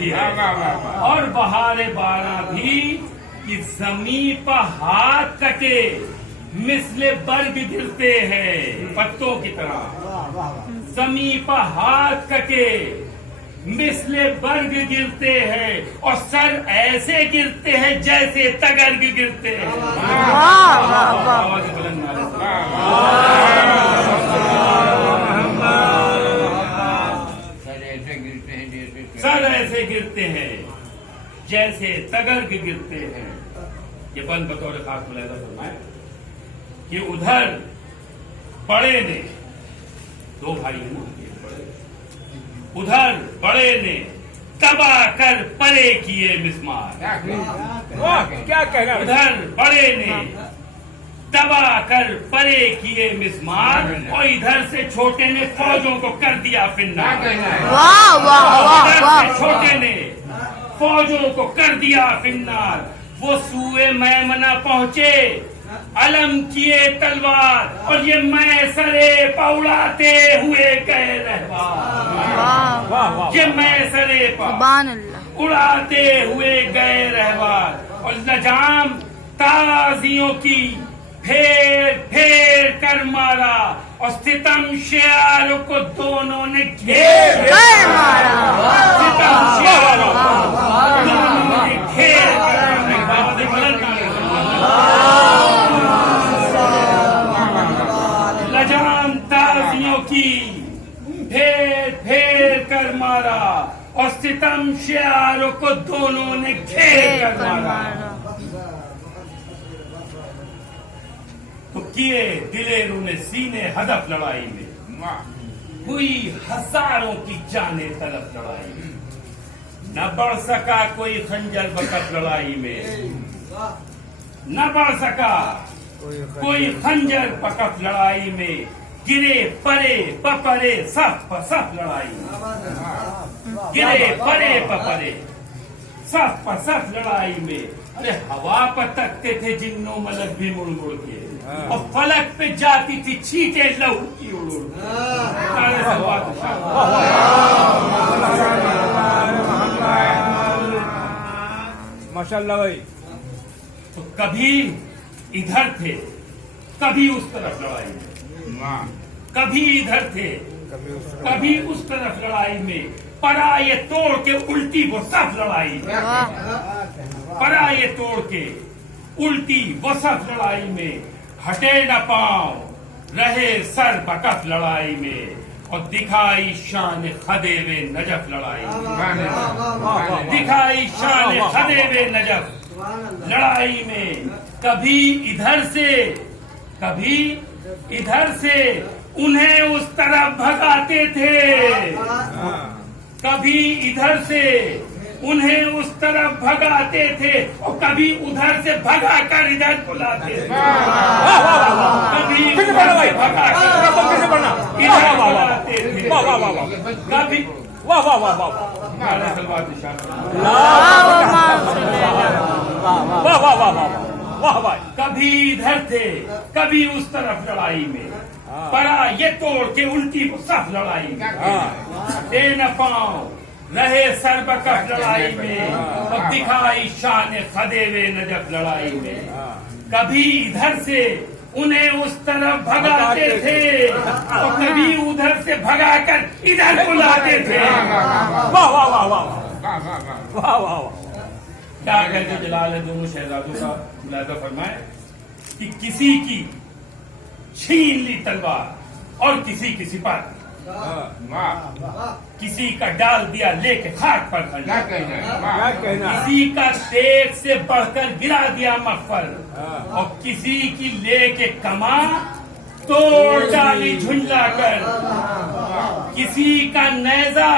بھی ہے اور بہار بارہ بھی کہ زمین پر ہاتھ کٹے مثل برگ گرتے ہیں پتوں کی طرح، زمین پر ہاتھ کٹے مثل برگ گرتے ہیں اور سر ایسے گرتے ہیں جیسے تگرگ گرتے ہیں۔ سر ایسے گرتے ہیں جیسے تگرگ گرتے ہیں۔ یہ بند بطور خاص ملاحظہ فرمائے کہ ادھر بڑے نے، دو بھائی ہیں نا، ادھر بڑے نے دبا کر پرے کیے مسمار، کیا کہہ رہا ادھر بڑے نے دبا کر پرے کیے مسمار اور ادھر سے چھوٹے نے فوجوں کو کر دیا فنار، ادھر سے چھوٹے نے فوجوں کو کر دیا فنار۔ وہ سوئے میمنہ پہنچے علم کیے تلوار اور یہ میسرے پاڑاتے ہوئے گئے رہوار، یہ میسرے اڑاتے ہوئے گئے رہوار۔ اور لجام تازیوں کی پھیر پھیر کر مارا اور ستم شعاروں کو دونوں نے گھیر کر مارا، ستم شعاروں کو دونوں نے گھیر کر لجام تازیوں کی پھیر پھیر کر مارا اور ستم شعاروں کو دونوں نے گھیر کر مارا۔ تو کیے دلیروں نے سینے ہدف لڑائی میں، ہوئی ہزاروں کی جانیں طلب لڑائی میں، نہ بڑھ سکا کوئی خنجر بکف لڑائی میں، نہ بڑھ سکا کوئی خنجر بکف لڑائی میں، گرے پرے پپرے صف پر صف لڑائی میں، گرے پرے پپرے صف پر صف لڑائی میں۔ ارے ہوا پر تکتے تھے جنوں ملک بھی مڑ مڑ کے اور فلک پہ جاتی تھی چھینٹے لہو کی اڑ اڑ ماشاء اللہ بھائی۔ تو کبھی ادھر تھے کبھی اس طرف لڑائی میں، کبھی ادھر تھے کبھی اس طرف لڑائی میں، پرا یہ توڑ کے الٹی وہ صف لڑائی میں، پرا یہ توڑ کے الٹی وہ صف لڑائی میں، ہٹے نہ پاؤں رہے سر بکف لڑائی میں اور دکھائی شان خدیوے نجف لڑائی میں، دکھائی شان خدیوے نجف لڑائی میں۔ کبھی ادھر سے کبھی ادھر سے انہیں اس طرف بھگاتے تھے، کبھی ادھر سے انہیں اس طرف بھگاتے تھے اور کبھی ادھر سے بھگا کر ادھر بلاتے تھے، کبھی ادھر سے بھگا کر ادھر بلاتے تھے، کبھی واہ واہ واہ واہ واہ واہ، کبھی ادھر تھے کبھی اس طرف لڑائی میں، پرا یہ توڑ کے الٹی کو صف لڑائی میں، دے نہ پاؤں رہے سر بکف لڑائی میں اور دکھائی شان خدیوے نجف لڑائی میں۔ کبھی ادھر سے انہیں اس طرف بھگاتے تھے اور کبھی ادھر سے بھگا کر ادھر بلاتے تھے۔ واہ واہ واہ واہ واہ واہ واہ۔ کیا کہتے جلال ہے دونوں شہزادوں کا ملاحظہ فرمائے کہ کسی کی چھین لی تلوار اور کسی کی سپاہی، کسی کا ڈال دیا لے کے خاک پر کسی کا دیکھ سے بڑھ کر گرا دیا مغفر اور کسی کی لے کے کمان توڑ ڈالی جھنجلا کر، کسی کا نیزہ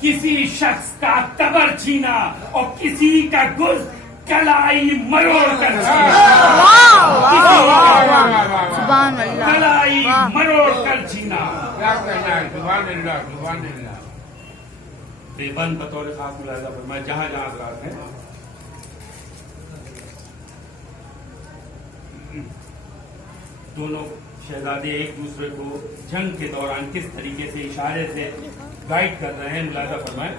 کسی شخص کا قبر چھینا اور کسی کا گز کلائی مروڑ کر چھینا، کلائی مروڑ کر چھینا۔ بند بطور خاص ملاحظہ فرمائے جہاں جہاں حضرات ہیں دونوں شہزادے ایک دوسرے کو جنگ کے دوران کس طریقے سے اشارے سے گائیڈ کر رہے ہیں، ملاحظہ فرمائے۔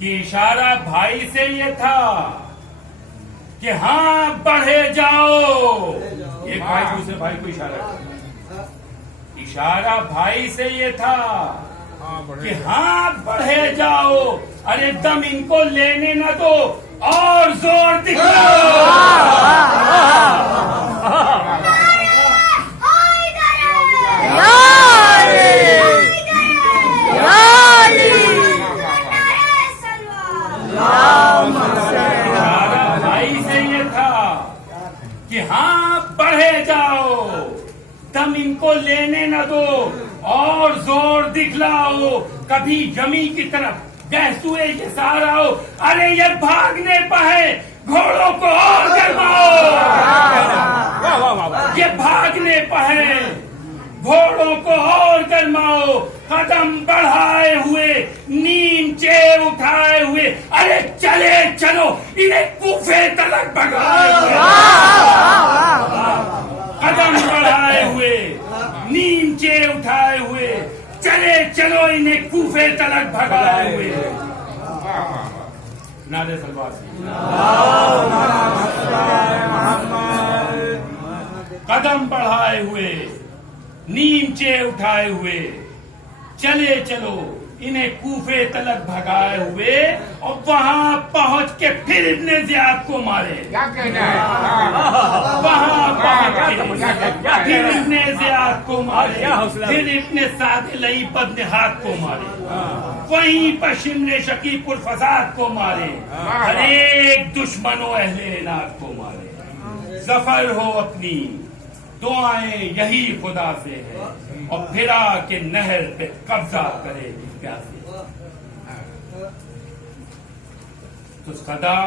کہ اشارہ بھائی سے یہ تھا کہ ہاں بڑھے جاؤ. ایک بھائی دوسرے بھائی کو اشارہ بھائی سے یہ تھا کہ ہاں بڑھے جاؤ, ارے دم ان کو لینے نہ دو اور زور دکھاؤ. اشارہ بھائی سے یہ تھا کہ ہاں بڑھے جاؤ, دم ان کو لینے نہ دو اور زور دکھلاؤ. کبھی یمی کی طرف گہسوئے یہ سارا ہو, ارے یہ بھاگنے پہ گھوڑوں کو اور گرماؤ. یہ بھاگنے پہ گھوڑوں کو اور گرماؤ. قدم بڑھائے ہوئے نیمچے اٹھائے ہوئے, ارے چلے چلو انہیں کوفے تلک بھگائے ہوئے. قدم بڑھائے ہوئے نیمچے اٹھائے ہوئے, چلے چلو انہیں کوفے تلک بھگائے ہوئے. نعرے سلوات. قدم بڑھائے ہوئے نیمچے اٹھائے ہوئے, چلے چلو انہیں کوفے تلک بھگائے ہوئے, اور وہاں پہنچ کے پھر ابن زیاد کو مارے. وہاں پہنچ کے پھر ابن زیاد کو مارے, پھر ابن سعد لئی بدنہاد کو مارے, وہیں پر شمر شقیق الفساد کو مارے, ہر ایک دشمنوں اہل عناد کو مارے. ظفر ہو اپنی دعائیں یہی خدا سے ہے, اور پھرا کے نہر پہ قبضہ کرے پیاسے. تو صدا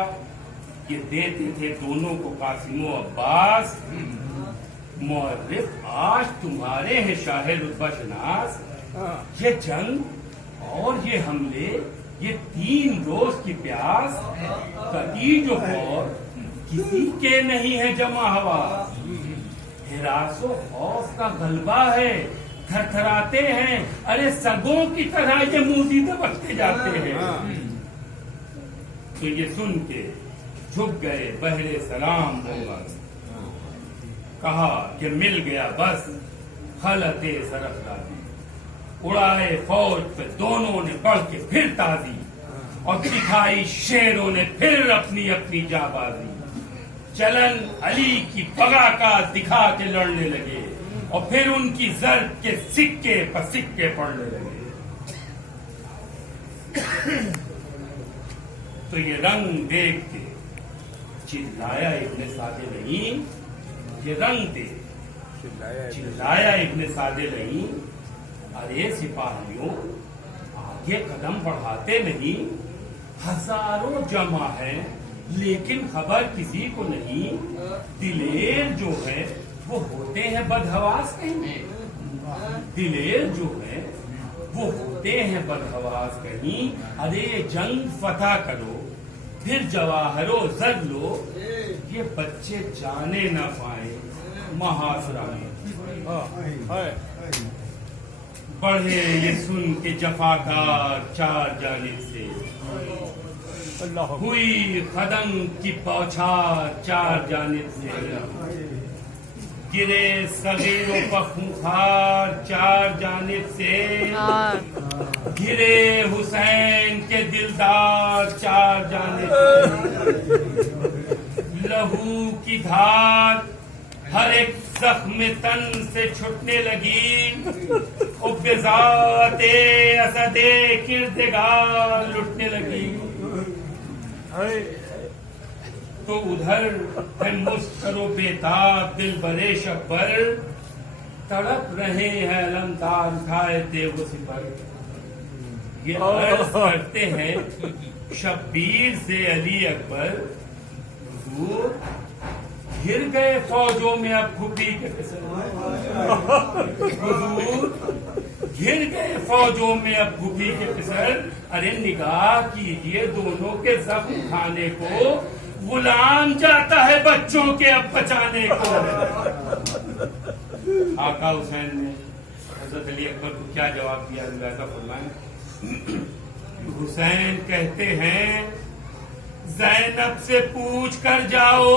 یہ دیتے تھے دونوں کو قاسم و عباس. مورخ آج تمہارے ہیں شاہ رتبہ شناس. یہ جنگ اور یہ حملے, یہ 3 روز کی پیاس, کتی جو فور کسی کے نہیں ہے جمع ہوا. ہراس و خوف کا غلبہ ہے, تھر تھراتے ہیں, ارے سگوں کی طرح یہ موزی دبکتے جاتے ہیں. تو یہ سن کے جھک گئے بہرے سلام ہوگا, کہا کہ مل گیا بس خلط سرفرازی. اڑائے فوج پہ دونوں نے بڑھ کے پھر تازی, اور دکھائی شیروں نے پھر اپنی اپنی جانبازی. چلن علی کی بغا کا دکھا کے لڑنے لگے, اور پھر ان کی ضرب کے سکے پر سکے پڑنے لگے. تو یہ رنگ دیکھ کے چلایا ابن سعد نہیں, یہ رنگ دیکھ چلایا ابن سعد نہیں, ارے سپاہیوں آگے قدم بڑھاتے نہیں, ہزاروں جمع ہیں لیکن خبر کسی کو نہیں. دلیر جو ہے وہ ہوتے ہیں بدحواس کہیں, دلیر جو ہے وہ ہوتے ہیں بدحواس کہیں. ارے جنگ فتح کرو پھر جواہر و زر لو, یہ بچے جانے نہ پائیں محاصرہ میں. بڑھے یہ سن کے جفاکار 4 جانب سے, ہوئی قدم کی بوچھار 4 جانب سے. گرے صغیروں پر خونخوار 4 جانب سے, گرے حسین کے دلدار 4 جانب سے. لہو کی دھار ہر ایک زخم تن سے چھٹنے لگی, اور بذات اسد کردگار لٹنے لگی. تو ادھر ہے مسکر و بیتاب دل برے شبر, تڑپ رہے ہیں علمدار اٹھائے تیغ و سپر. یہ عرض کرتے ہیں شبیر سے علی اکبر, حضور گر گئے فوجوں میں اب پھوپھی کے پسر. حضور گر گئے فوجوں میں اب پھوپھی کے پسر. ارے نگاہ کیجئے دونوں کے زخم کھانے کو, غلام جاتا ہے بچوں کے اب بچانے کو. آقا حسین نے حضرت علی اکبر کو کیا جواب دیا, فرمائیں حسین کہتے ہیں زینب سے پوچھ کر جاؤ،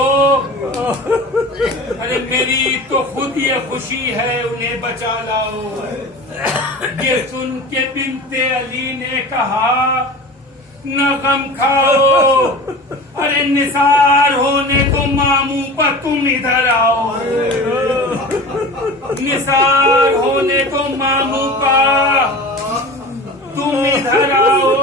ارے میری تو خود یہ خوشی ہے انہیں بچا لاؤ۔ یہ سن کے بنت علی نے کہا نہ غم کھاؤ، ارے نثار ہونے کو ماموں پر تم ادھر آؤ، نثار ہونے کو ماموں پر تم ادھر آؤ،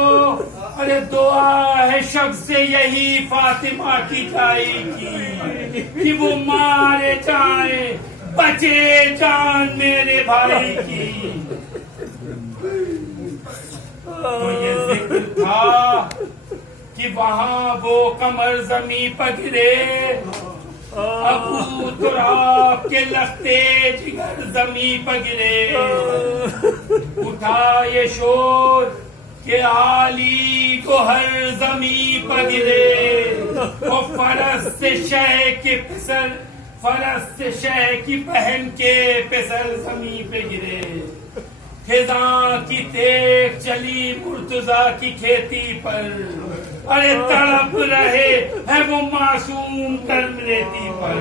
ارے دعا ہے شب سے یہی فاطمہ کی جائے کی کہ وہ مارے جائیں بچے جان میرے بھائی کی۔ تو یہ ذکر تھا کہ وہاں وہ قمر زمین پر گرے، ابو تراب کے لختے جگر زمین پر گرے، اٹھا یہ شور کہ عالی کو ہر زمین پر گرے، وہ فرس سے شہ کے پسر، فرس سے شہ کی پہن کے پسر زمین پہ گرے، خزاں کی تیغ چلی مرتضیٰ کی کھیتی پر، ارے تڑپ رہے ہے وہ معصوم کرم ریتی پر۔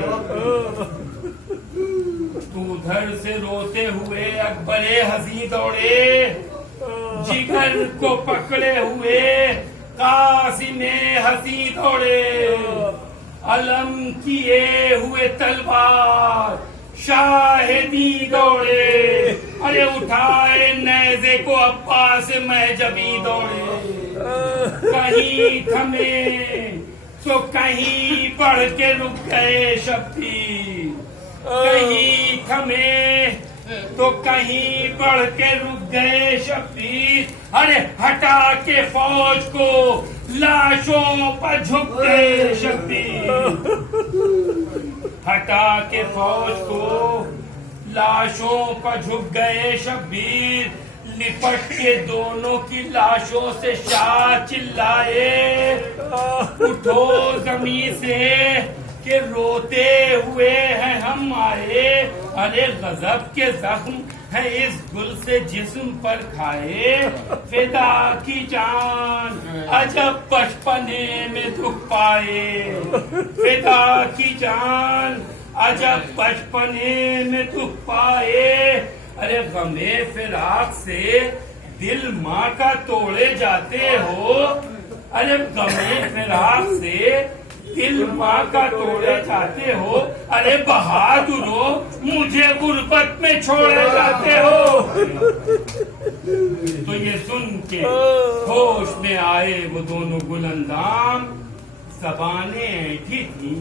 تو ادھر سے روتے ہوئے اکبر حزین دوڑے، جگر کو پکڑے ہوئے قاسم حسین دوڑے، علم کیے ہوئے تلوار شاہدی دوڑے، ارے اٹھائے نیزے کو عباس محجبی دوڑے، کہیں تھمے تو کہیں بڑھ کے رک گئے شبیر، کہیں تھمے تو کہیں بڑھ کے رک گئے شبیر، ارے ہٹا کے فوج کو لاشوں پر جھک گئے شبیر، ہٹا کے فوج کو لاشوں پر جھک گئے شبیر، لپٹ کے دونوں کی لاشوں سے شاہ چلائے، اٹھو زمین سے کہ روتے ہوئے ہیں ہم آئے، ارے غضب کے زخم ہے اس گل سے جسم پر کھائے، فدا کی جان عجب بچپنے میں دکھ پائے، فدا کی جان عجب بچپنے میں دکھ پائے، ارے غم فراق سے دل ماں کا توڑے جاتے ہو، ارے غم فراق سے دل ماں کا توڑے جاتے ہو، ارے بہادرو مجھے غربت میں چھوڑے جاتے ہو۔ تو یہ سن کے ہوش میں آئے وہ دونوں گل اندام، زبانیں ایٹھی تھی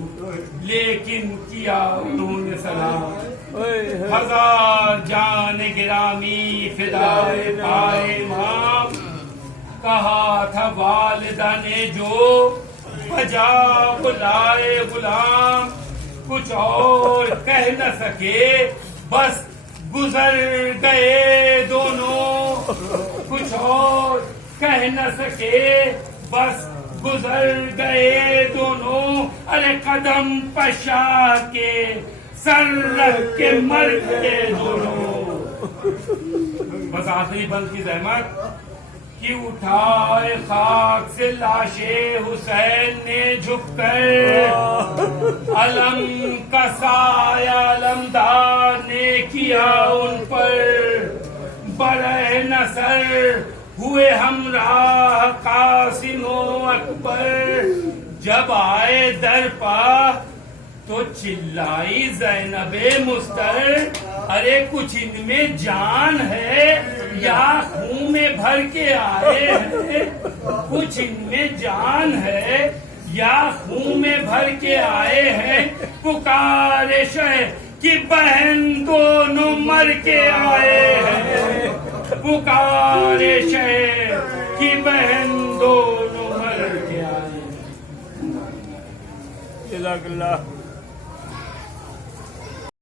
لیکن کیا انہوں نے سلام، ہزار جان گرامی فدائے پائے امام، کہا تھا والدہ نے جو بجا بلائے غلام، کچھ اور کہہ نہ سکے بس گزر گئے دونوں، کچھ اور کہہ نہ سکے بس گزر گئے دونوں، ارے قدم پشا کے سر رکھ کے مر گئے دونوں۔ بس آخری بند کی زحمت کہ اٹھائے خاک سے لاشے حسین نے جھک کر، علم کا سایہ علمدار نے کیا ان پر، برہ نصر ہوئے ہمراہ قاسم و اکبر، جب آئے در پا تو چلائی زینب مستر، ارے کچھ ان میں جان ہے یا خون میں بھر کے آئے ہیں، کچھ ان میں جان ہے یا خون میں بھر کے آئے ہیں، پکارے شہ کی بہن دونوں مر کے آئے ہیں، پکارے شہ کی بہن دونوں مر کے آئے ہیں۔ جزاک اللہ۔